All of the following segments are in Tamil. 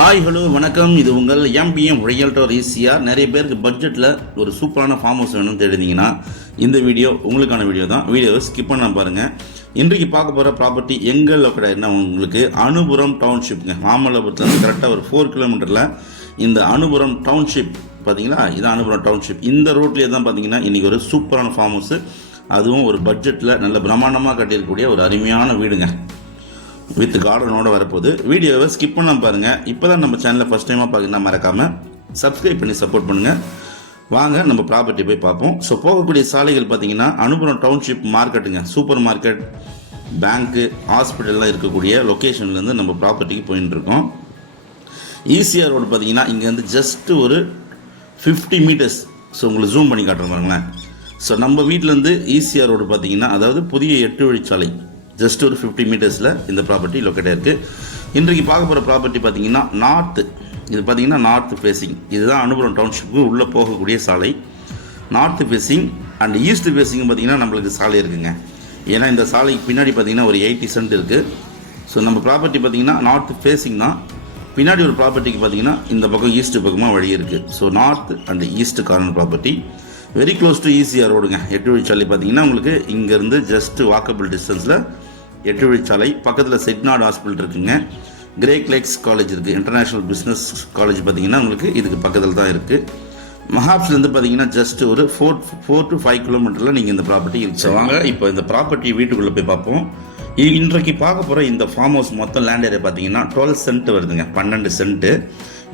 ஹாய் ஹலோ வணக்கம். இது உங்கள் எம்பிஎம் ரியல்டர் ஈஸியாக. நிறைய பேருக்கு பட்ஜெட்டில் ஒரு சூப்பரான ஃபார்ம் ஹவுஸ் வேணும்னு தேடினீங்கன்னா இந்த வீடியோ உங்களுக்கான வீடியோ தான். வீடியோவை ஸ்கிப் பண்ண பாருங்கள். இன்றைக்கு பார்க்க போகிற ப்ராப்பர்ட்டி எங்கள் லொக்கேட் என்ன உங்களுக்கு அனுபுரம் டவுன்ஷிப்புங்க. மாமல்லபுரத்துலேருந்து கரெக்டாக ஒரு 4 கிலோமீட்டரில் இந்த அனுபுரம் டவுன்ஷிப் பார்த்தீங்களா, இது அனுபுரம் டவுன்ஷிப். இந்த ரோட்லேயே தான் பார்த்தீங்கன்னா இன்றைக்கி ஒரு சூப்பரான ஃபார்ம் ஹவுஸு, அதுவும் ஒரு பட்ஜெட்டில் நல்ல பிரம்மாண்டமாக கட்டியிருக்கக்கூடிய ஒரு அருமையான வீடுங்க. வித் கார்டனோட வரப்போகுது. வீடியோவை ஸ்கிப் பண்ண பாருங்கள். இப்போ தான் நம்ம சேனலில் ஃபஸ்ட் டைமாக பார்க்குறீங்கன்னா மறக்காமல் சப்ஸ்கிரைப் பண்ணி சப்போர்ட் பண்ணுங்கள். வாங்க நம்ம ப்ராப்பர்ட்டி போய் பார்ப்போம். ஸோ போகக்கூடிய சாலைகள் பார்த்தீங்கன்னா அனுபுரம் டவுன்ஷிப் மார்க்கெட்டுங்க. சூப்பர் மார்க்கெட், பேங்க்கு, ஹாஸ்பிட்டல்லாம் இருக்கக்கூடிய லொக்கேஷன்லேருந்து நம்ம ப்ராப்பர்ட்டிக்கு போயின்னு இருக்கோம். ஈசிஆர் ரோடு பார்த்தீங்கன்னா இங்கேருந்து ஜஸ்ட்டு ஒரு 50 மீட்டர்ஸ். ஸோ உங்களுக்கு ஜூம் பண்ணி காட்டுறேன் பாருங்களேன். ஸோ நம்ம வீட்டிலேருந்து ஈசிஆர் ரோடு பார்த்தீங்கன்னா அதாவது புதிய 8 வழிச்சாலை ஜஸ்ட் ஒரு 50 மீட்டர்ஸில் இந்த ப்ராப்பர்ட்டி லொக்கேட் ஆகிருக்கு. இன்றைக்கு பார்க்க போகிற ப்ராப்பர்ட்டி பார்த்தீங்கன்னா நார்த்து. இது பார்த்தீங்கன்னா நார்த் ஃபேஸிங். இதுதான் அனுபுரம் டவுன்ஷிப்புக்கு உள்ளே போகக்கூடிய சாலை. North facing and east facing பார்த்தீங்கன்னா நம்மளுக்கு சாலை இருக்குங்க. ஏன்னா இந்த சாலைக்கு பின்னாடி பார்த்தீங்கன்னா ஒரு 80 சென்ட் இருக்குது. ஸோ நம்ம ப்ராப்பர்ட்டி பார்த்தீங்கன்னா நார்த் ஃபேஸிங் தான். பின்னாடி ஒரு ப்ராப்பர்ட்டிக்கு பார்த்தீங்கன்னா இந்த பக்கம் ஈஸ்ட் பக்கமாக வழி இருக்குது. So north and east corner property very close to ECR ரோடுங்க. 8 வழிச்சாலை பார்த்தீங்கன்னா உங்களுக்கு இங்கேருந்து ஜஸ்ட் வாக்கபிள் டிஸ்டன்ஸில் 8 வழிச்சாலை. பக்கத்தில் செட்நாட் ஹாஸ்பிட்டல் இருக்குங்க. கிரேக் லேக்ஸ் காலேஜ் இருக்குது. இன்டர்நேஷ்னல் பிஸ்னஸ் காலேஜ் பார்த்தீங்கன்னா உங்களுக்கு இதுக்கு பக்கத்தில் தான் இருக்குது. மஹாப்ஸ்லேருந்து பார்த்தீங்கன்னா ஜஸ்ட் ஒரு 4 to 5 கிலோமீட்டரில் நீங்கள் இந்த ப்ராப்பர்ட்டி இருக்கு. வாங்க இப்போ இந்த ப்ராப்பர்ட்டி வீட்டுக்குள்ளே போய் பார்ப்போம். இன்றைக்கு பார்க்க போகிற இந்த ஃபார்ம் ஹவுஸ் மொத்தம் லேண்ட் ஏரியா பார்த்தீங்கன்னா 12 சென்ட் வருதுங்க. 12 சென்ட்டு.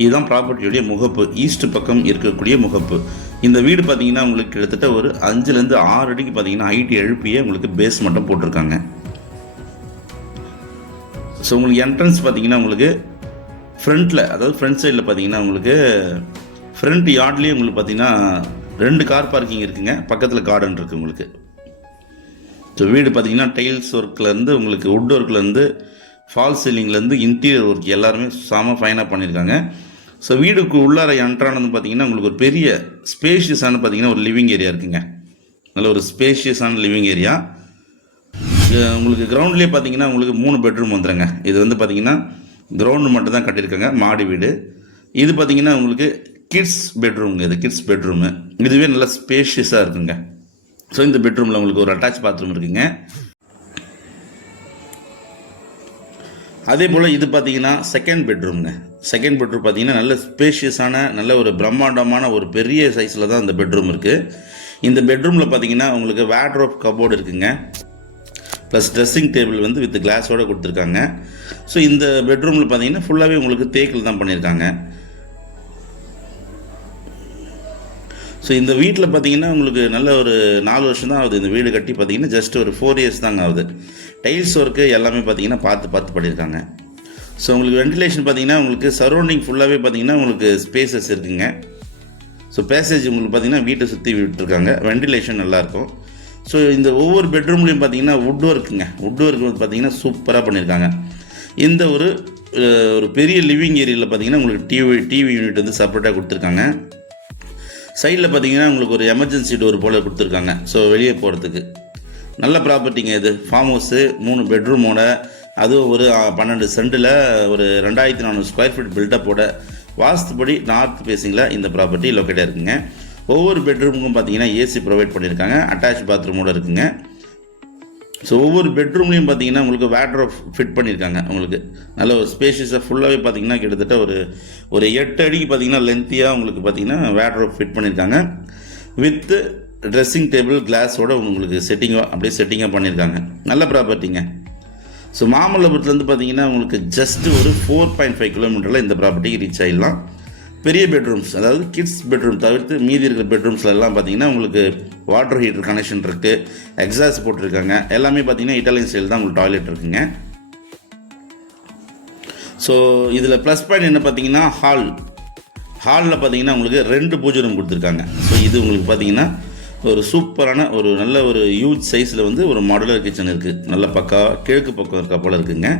இதுதான் ப்ராப்பர்ட்டியுடைய முகப்பு, ஈஸ்ட் பக்கம் இருக்கக்கூடிய முகப்பு. இந்த வீடு பார்த்தீங்கன்னா உங்களுக்கு கிட்டத்தட்ட ஒரு 5லேருந்து 6 அடிக்கு பார்த்தீங்கன்னா ஹைட் எழுப்பியே உங்களுக்கு பேஸ் மட்டும் போட்டிருக்காங்க. ஸோ உங்களுக்கு என்ட்ரன்ஸ் பார்த்தீங்கன்னா உங்களுக்கு ஃப்ரண்ட்டில், அதாவது ஃப்ரண்ட் சைடில் பார்த்தீங்கன்னா உங்களுக்கு ஃப்ரண்ட் யார்ட்லேயே உங்களுக்கு பார்த்தீங்கன்னா 2 கார் பார்க்கிங் இருக்குங்க. பக்கத்தில் கார்டன் இருக்குது உங்களுக்கு. ஸோ வீடு பார்த்தீங்கன்னா டைல்ஸ் ஒர்க்லேருந்து உங்களுக்கு வுட் ஒர்க்லேருந்து ஃபால் சீலிங்லேருந்து இன்டீரியர் ஒர்க் எல்லாருமே செம ஃபைனாக பண்ணியிருக்காங்க. ஸோ வீடுக்கு உள்ளார என்ட்ரானது பார்த்தீங்கன்னா உங்களுக்கு ஒரு பெரிய ஸ்பேஷியஸான பார்த்தீங்கன்னா ஒரு லிவிங் ஏரியா இருக்குங்க. நல்ல ஒரு ஸ்பேஷியஸான லிவிங் ஏரியா. உங்களுக்கு கிரவுண்ட்லேயே பார்த்தீங்கன்னா உங்களுக்கு 3 பெட்ரூம் வந்துடுங்க. இது வந்து பார்த்தீங்கன்னா கிரவுண்டு மட்டும் தான் கட்டியிருக்காங்க, மாடி வீடு. இது பார்த்தீங்கன்னா உங்களுக்கு கிட்ஸ் பெட்ரூம்ங்க. இது கிட்ஸ் பெட்ரூமு. இதுவே நல்லா ஸ்பேஷியஸாக இருக்குங்க. ஸோ இந்த பெட்ரூமில் உங்களுக்கு ஒரு அட்டாச் பாத்ரூம் இருக்குங்க. அதே போல் இது பார்த்தீங்கன்னா செகண்ட் பெட்ரூம்ங்க. செகண்ட் பெட்ரூம் பார்த்தீங்கன்னா நல்ல ஸ்பேஷியஸான நல்ல ஒரு பிரம்மாண்டமான ஒரு பெரிய சைஸில் தான் இந்த பெட்ரூம் இருக்குது. இந்த பெட்ரூமில் பார்த்தீங்கன்னா உங்களுக்கு வார்ட்ரோப் கபோர்டு இருக்குங்க. ப்ளஸ் ட்ரெஸ்ஸிங் டேபிள் வந்து வித் கிளாஸோடு கொடுத்துருக்காங்க. ஸோ இந்த பெட்ரூமில் பார்த்தீங்கன்னா ஃபுல்லாகவே உங்களுக்கு தேக்கில் தான் பண்ணியிருக்காங்க. ஸோ இந்த வீட்டில் பார்த்தீங்கன்னா உங்களுக்கு நல்ல ஒரு 4 வருஷம் தான் ஆகுது. இந்த வீடு கட்டி பார்த்தீங்கன்னா ஜஸ்ட் ஒரு 4 இயர்ஸ் தாங்க ஆகுது. டைல்ஸ் ஒர்க்கு எல்லாமே பார்த்தீங்கன்னா பார்த்து பண்ணியிருக்காங்க. ஸோ உங்களுக்கு வென்டிலேஷன் பார்த்தீங்கன்னா உங்களுக்கு சரௌண்டிங் ஃபுல்லாகவே பார்த்தீங்கன்னா உங்களுக்கு ஸ்பேசஸ் இருக்குங்க. ஸோ பேசேஜ் உங்களுக்கு பார்த்தீங்கன்னா வீட்டை சுற்றி விட்டுருக்காங்க. வென்டிலேஷன் நல்லாயிருக்கும். ஸோ இந்த ஒவ்வொரு பெட்ரூம்லேயும் பார்த்தீங்கன்னா வுட் ஒர்க்குங்க. வுட் ஒர்க் பார்த்தீங்கன்னா சூப்பராக பண்ணியிருக்காங்க. இந்த ஒரு பெரிய லிவிங் ஏரியாவில் பார்த்தீங்கன்னா உங்களுக்கு டிவி யூனிட் வந்து செப்பரேட்டாக கொடுத்துருக்காங்க. சைடில் பார்த்தீங்கன்னா உங்களுக்கு ஒரு எமர்ஜென்சி டோர் போல் கொடுத்துருக்காங்க. ஸோ வெளியே போகிறதுக்கு நல்ல ப்ராப்பர்ட்டிங்க. இது ஃபார்ம் ஹவுஸு 3 பெட்ரூமோட, அதுவும் ஒரு 12 சென்ட்டில் ஒரு 2400 ஸ்கொயர் ஃபீட் பில்டப்போட வாஸ்துபடி நார்த் ஃபேஸிங்கில் இந்த ப்ராப்பர்ட்டி லொக்கேட்டாக இருக்குங்க. ஒவ்வொரு பெட்ரூமுக்கும் பார்த்தீங்கன்னா ஏசி ப்ரொவைட் பண்ணியிருக்காங்க. அட்டாச் பாத்ரூமோடு இருக்குங்க. ஸோ ஒவ்வொரு பெட்ரூம்லேயும் பார்த்தீங்கன்னா உங்களுக்கு வார்ட்ரோப் ஃபிட் பண்ணியிருக்காங்க. உங்களுக்கு நல்ல ஒரு ஸ்பேஷியஸாக ஃபுல்லாகவே பார்த்தீங்கன்னா கிட்டத்தட்ட ஒரு 8 அடிக்கு பார்த்தீங்கன்னா லென்த்தியாக உங்களுக்கு பார்த்தீங்கன்னா வார்ட்ரோப் ஃபிட் பண்ணியிருக்காங்க. வித்து ட்ரெஸ்ஸிங் டேபிள் கிளாஸோட உங்களுக்கு செட்டிங்காக பண்ணியிருக்காங்க. நல்ல ப்ராப்பர்ட்டிங்க. ஸோ மாமல்லபுரத்துலேருந்து பார்த்தீங்கன்னா உங்களுக்கு ஜஸ்ட்டு ஒரு 4.5 கிலோமீட்டரில் இந்த ப்ராப்பர்ட்டிக்கு ரீச் ஆகிடலாம். பெரிய பெட்ரூம்ஸ், அதாவது கிட்ஸ் பெட்ரூம் தவிர்த்து மீதி இருக்கிற பெட்ரூம்ஸில் எல்லாம் பார்த்தீங்கன்னா உங்களுக்கு வாட்டர் ஹீட்டர் கனெக்ஷன் இருக்குது, எக்ஸாஸ்ட் போட்டிருக்காங்க. எல்லாமே பார்த்தீங்கன்னா இட்டாலியன் ஸ்டைல் தான் உங்களுக்கு டாய்லெட் இருக்குங்க. ஸோ இதில் ப்ளஸ் பாயிண்ட் என்ன பார்த்தீங்கன்னா ஹாலில் பார்த்தீங்கன்னா உங்களுக்கு 2 பூஜை ரூம் கொடுத்துருக்காங்க. ஸோ இது உங்களுக்கு பார்த்தீங்கன்னா ஒரு சூப்பரான ஒரு நல்ல ஒரு ஹியூஜ் சைஸில் வந்து ஒரு மாடுலர் கிச்சன் இருக்குது. நல்ல பக்கா கிழக்கு பக்கம் இருக்கா போல் இருக்குங்க.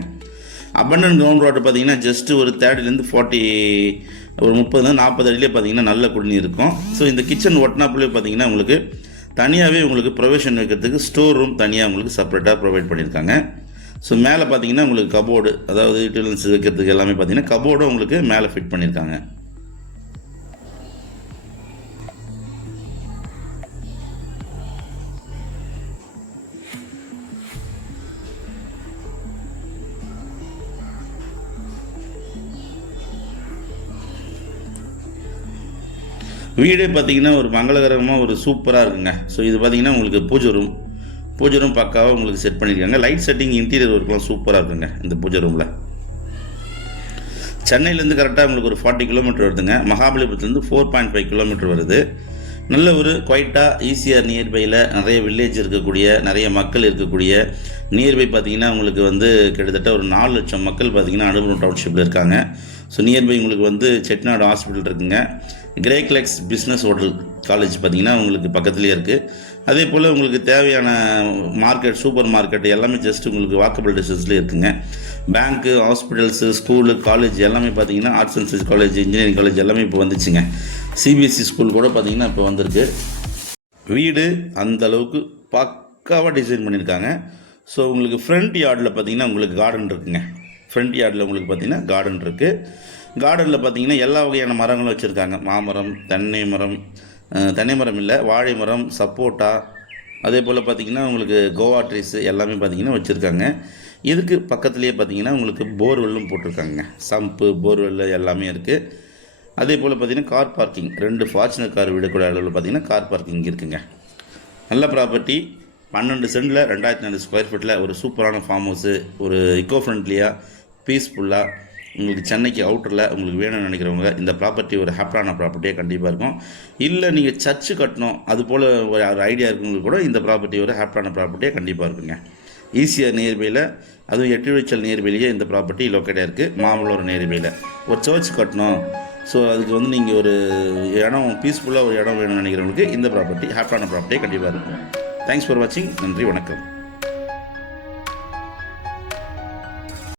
அபண்டன்ட் கிரவுண்ட் வாட்டர் பார்த்தீங்கன்னா ஜஸ்ட்டு ஒரு 30 ஒரு 40 அடியிலே பார்த்தீங்கன்னா நல்ல குடிநீர் இருக்கும். ஸோ இந்த கிச்சன் ஒட்டினாப்புலேயே பார்த்தீங்கன்னா உங்களுக்கு தனியாகவே உங்களுக்கு ப்ரொவிஷன் வைக்கிறதுக்கு ஸ்டோர் ரூம் தனியாக உங்களுக்கு செப்பரேட்டாக ப்ரொவைட் பண்ணியிருக்காங்க. ஸோ மேலே பார்த்தீங்கன்னா உங்களுக்கு கபோர்டு, அதாவது யூட்டிலிட்டிஸ் வைக்கிறதுக்கு எல்லாமே பார்த்தீங்கன்னா கபோர்டும் உங்களுக்கு மேலே ஃபிட் பண்ணியிருக்காங்க. வீடே பார்த்தீங்கன்னா ஒரு மங்களகரமாக ஒரு சூப்பராக இருக்குங்க. ஸோ இது பார்த்தீங்கன்னா உங்களுக்கு பூஜை ரூம் பக்காவாக உங்களுக்கு செட் பண்ணியிருக்காங்க. லைட் செட்டிங், இன்டீரியர் ஒர்க்லாம் சூப்பராக இருக்குங்க இந்த பூஜை ரூமில். சென்னையிலேருந்து கரெக்டாக உங்களுக்கு ஒரு 40 கிலோமீட்டர் வருதுங்க. மகாபலிபுரத்துலேருந்து 4.5 கிலோமீட்டர் வருது. நல்ல ஒரு குவைட்டாக ஈஸியாக நியர்பையில் நிறைய வில்லேஜ் இருக்கக்கூடிய, நிறைய மக்கள் இருக்கக்கூடிய நியர்பை பார்த்தீங்கன்னா உங்களுக்கு வந்து கிட்டத்தட்ட ஒரு 4 லட்சம் மக்கள் பார்த்தீங்கன்னா அனுபவம் டவுன்ஷிப்பில் இருக்காங்க. ஸோ நியர்பை உங்களுக்கு வந்து செட்டிநாடு ஹாஸ்பிட்டல் இருக்குங்க. கிரேக்லெக்ஸ் பிஸ்னஸ் ஹோட்டல் காலேஜ் பார்த்தீங்கன்னா உங்களுக்கு பக்கத்துலேயே இருக்குது. அதே போல் உங்களுக்கு தேவையான மார்க்கெட், சூப்பர் மார்க்கெட் எல்லாமே ஜஸ்ட் உங்களுக்கு வாக்கபிள் டிஸ்டன்ஸ்லேயே இருக்குங்க. பேங்க்கு, ஹாஸ்பிட்டல்ஸு, ஸ்கூலு, காலேஜ் எல்லாமே பார்த்தீங்கன்னா arts and science college, engineering college எல்லாமே இப்போ வந்துச்சுங்க. சிபிஎஸ்சி ஸ்கூல் கூட பார்த்தீங்கன்னா இப்போ வந்திருக்கு. வீடு அந்த அளவுக்கு பக்காவாக டிசைன் பண்ணியிருக்காங்க. ஸோ உங்களுக்கு ஃப்ரண்ட் யார்டில் பார்த்தீங்கன்னா உங்களுக்கு கார்டன் இருக்குங்க. ஃப்ரண்ட் யார்டில் உங்களுக்கு பார்த்தீங்கன்னா கார்டன் இருக்குது. கார்டனில் பார்த்தீங்கன்னா எல்லா வகையான மரங்களும் வச்சுருக்காங்க. மாமரம், தென்னை மரம் இல்லை, வாழை மரம், சப்போட்டா, அதே போல் பார்த்திங்கன்னா உங்களுக்கு கோவா ட்ரீஸு எல்லாமே பார்த்திங்கன்னா வச்சுருக்காங்க. இதுக்கு பக்கத்துலேயே பார்த்திங்கன்னா உங்களுக்கு போர்வெல்லும் போட்டிருக்காங்க. சம்பு, போர்வெல் எல்லாமே இருக்குது. அதே போல் பார்த்திங்கன்னா கார் பார்க்கிங், 2 ஃபார்ச்சுனர் கார் விடக்கூடிய அளவில் பார்த்திங்கன்னா கார் பார்க்கிங் இருக்குங்க. நல்ல ப்ராப்பர்ட்டி, 12 சென்டில் 2400 ஸ்கொயர் ஃபீட்டில் ஒரு சூப்பரான ஃபார்ம் ஹவுஸு, ஒரு இக்கோ ஃப்ரெண்ட்லியாக, பீஸ்ஃபுல்லாக உங்களுக்கு சென்னைக்கு அவுட்டரில் உங்களுக்கு வேணும்னு நினைக்கிறவங்க இந்த ப்ராப்பர்ட்டி ஒரு ஹாப்பியான ப்ராப்பர்ட்டியாக கண்டிப்பாக இருக்கும். இல்லை நீங்கள் சர்ச்சு கட்டணும் அது போல் ஒரு ஐடியா இருக்குங்களுக்கு கூட இந்த ப்ராப்பர்ட்டி ஒரு ஹாப்பியான ப்ராப்பர்ட்டியாக கண்டிப்பாக இருக்குங்க. ஈஸியாக நியர்பையில், அதுவும் எட்டுவிச்சல் நியர்பையிலேயே இந்த ப்ராப்பர்ட்டி லொக்கேட்டாக இருக்குது. மாமல்லூர் நியர்பையில் ஒரு சர்ச் கட்டணும். ஸோ அதுக்கு வந்து நீங்கள் ஒரு இடம், பீஸ்ஃபுல்லாக ஒரு இடம் வேணும்னு நினைக்கிறவங்களுக்கு இந்த ப்ராப்பர்ட்டி ஹாப்பியான ப்ராப்பர்ட்டியாக கண்டிப்பாக இருக்கும். தேங்க்ஸ் ஃபார் வாட்சிங். நன்றி, வணக்கம்.